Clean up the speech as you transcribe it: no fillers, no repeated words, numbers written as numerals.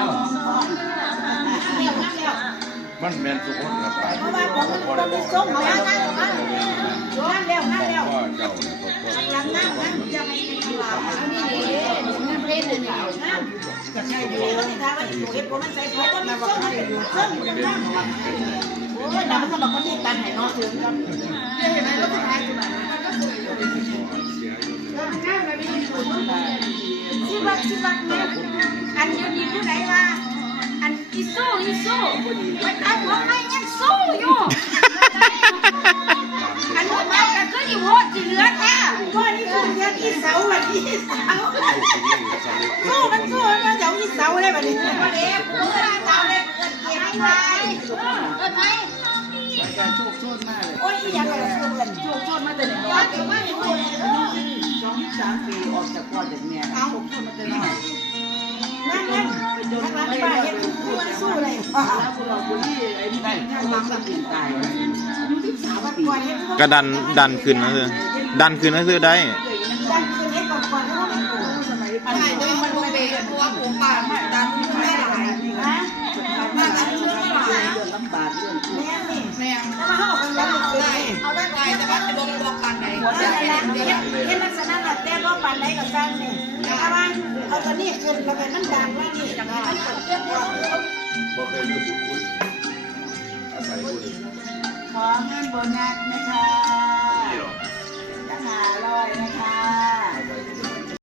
แล้วมันแม่นสุขภาพไปเพราะว่าผมมันมีส่งมาแล้วนั่นพ่อเจ้ายังนั่งยังไม่ได้กินหรอกนี่นั่นเล่นเลยนั่นจะใช่ดูนี่ถ้าว่าอยู่เก็บผมมันใส่เขาก็มีส่งมันเป็นส่งมันนั่งโอ้ยน้ำมันบอกว่าที่ตันไหนเนาะถึงกันเห็นไหมรถสุดท้ายคือแบบมันก็สวยอยู่นั่งไปไม่ได้ดูที่วัดเนี่ยอันเดียวนี้ผู้ใดว่าอันอีโซ่ไปตายหัวไม่ยังสู้อยู่อันหัวไม่ก็คืออีโวจีเหลือแท้ว่านี่คือเรียกอีเสาแบบอีเสาสู้มันจะอีเสาเลยแบบนี้วันนี้ผู้ชายตามเลยเกิดเกียร์ไม่เกิดไหมการโชคโชนมากเลยโอ้ยยังไงเกิดโชคโชนมาแต่ไหนย้อนถึงว่าอย่างไร2-3 ปีออกจากพ่อจากแม่โชคโชนมาแต่ไหนนั่งป้าเห็นคู่มันสู้เลยแล้วพวกเราคนที่ไอ้นี่ถ้าล้างมันกินตายก็ดันขึ้นนะเธอดันขึ้นนะเธอได้ดันขึ้นให้ก่อนเพราะว่ามันโอ้สมัยปัจจุบันมันลงเบรเพราะว่าผมป่าดันขึ้นไม่หลายนะมาดันขึ้นไม่หลายเดือดลำบากเรื่องแม่แล้วมาเข้ากันแล้วเอาได้แต่ว่าจะบอกปันไหนเห็นลักษณะแบบแต่บอกปันไหนกับกันนี่ถ้าว่าเอาตัวนี้ขึ้นเราเป็นมันดันว่านี่มันเกิดเรื่องพวกบอกเคยดูคุณอาศัยคุณขอเงินโบนัสนะคะ